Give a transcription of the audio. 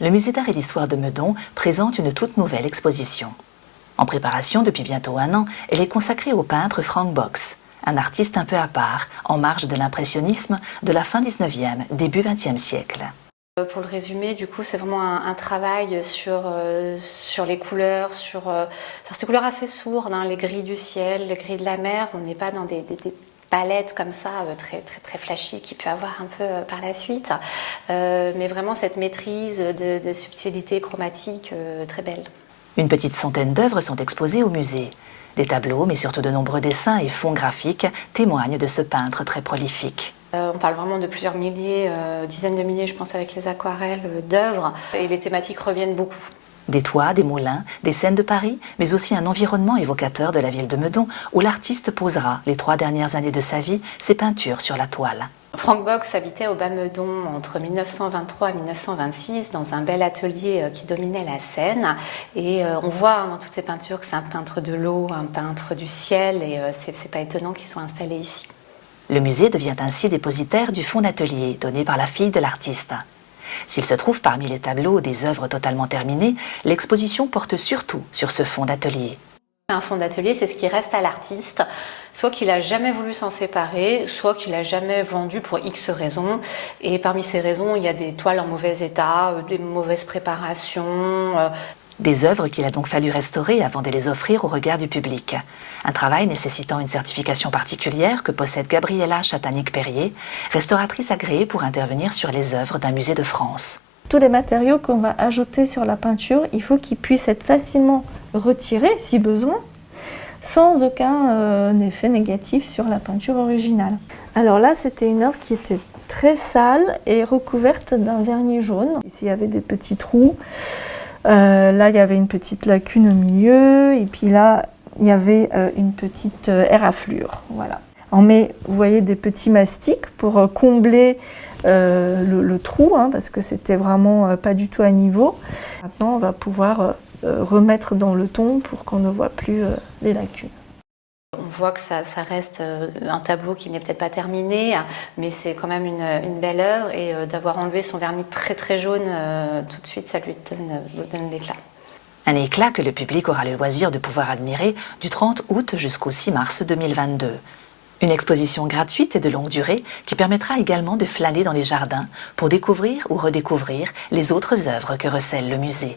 le Musée d'art et d'histoire de Meudon présente une toute nouvelle exposition. En préparation depuis bientôt 1 an, elle est consacrée au peintre Frank Box, un artiste un peu à part, en marge de l'impressionnisme de la fin 19e, début 20e siècle. Pour le résumer, du coup, c'est vraiment un travail sur les couleurs, sur ces couleurs assez sourdes, hein, les gris du ciel, les gris de la mer. On n'est pas dans des palettes comme ça, très, très, très flashy, qu'il peut avoir un peu par la suite. Mais vraiment cette maîtrise de subtilité chromatique très belle. Une petite centaine d'œuvres sont exposées au musée. Des tableaux, mais surtout de nombreux dessins et fonds graphiques témoignent de ce peintre très prolifique. On parle vraiment de plusieurs milliers, dizaines de milliers, je pense, avec les aquarelles d'œuvres. Et les thématiques reviennent beaucoup. Des toits, des moulins, des scènes de Paris, mais aussi un environnement évocateur de la ville de Meudon, où l'artiste posera, les 3 dernières années de sa vie, ses peintures sur la toile. Frank Box habitait au Bas-Meudon entre 1923 et 1926 dans un bel atelier qui dominait la Seine. Et on voit dans toutes ces peintures que c'est un peintre de l'eau, un peintre du ciel, et c'est pas étonnant qu'il soit installé ici. Le musée devient ainsi dépositaire du fonds d'atelier donné par la fille de l'artiste. S'il se trouve parmi les tableaux des œuvres totalement terminées, l'exposition porte surtout sur ce fonds d'atelier. Un fonds d'atelier, c'est ce qui reste à l'artiste, soit qu'il n'a jamais voulu s'en séparer, soit qu'il n'a jamais vendu pour X raisons. Et parmi ces raisons, il y a des toiles en mauvais état, des mauvaises préparations. Des œuvres qu'il a donc fallu restaurer avant de les offrir au regard du public. Un travail nécessitant une certification particulière que possède Gabriella Chatanic-Perrier, restauratrice agréée pour intervenir sur les œuvres d'un musée de France. Tous les matériaux qu'on va ajouter sur la peinture, il faut qu'ils puissent être facilement retirés, si besoin, sans aucun effet négatif sur la peinture originale. Alors là, c'était une œuvre qui était très sale et recouverte d'un vernis jaune. Ici, il y avait des petits trous. Là, il y avait une petite lacune au milieu. Et puis là, il y avait une petite éraflure. Voilà. On met, vous voyez, des petits mastiques pour combler le trou, hein, parce que c'était vraiment pas du tout à niveau. Maintenant, on va pouvoir remettre dans le ton pour qu'on ne voit plus les lacunes. On voit que ça reste un tableau qui n'est peut-être pas terminé, mais c'est quand même une belle œuvre. Et d'avoir enlevé son vernis très très jaune, tout de suite, ça lui donne l'éclat. Un éclat que le public aura le loisir de pouvoir admirer du 30 août jusqu'au 6 mars 2022. Une exposition gratuite et de longue durée qui permettra également de flâner dans les jardins pour découvrir ou redécouvrir les autres œuvres que recèle le musée.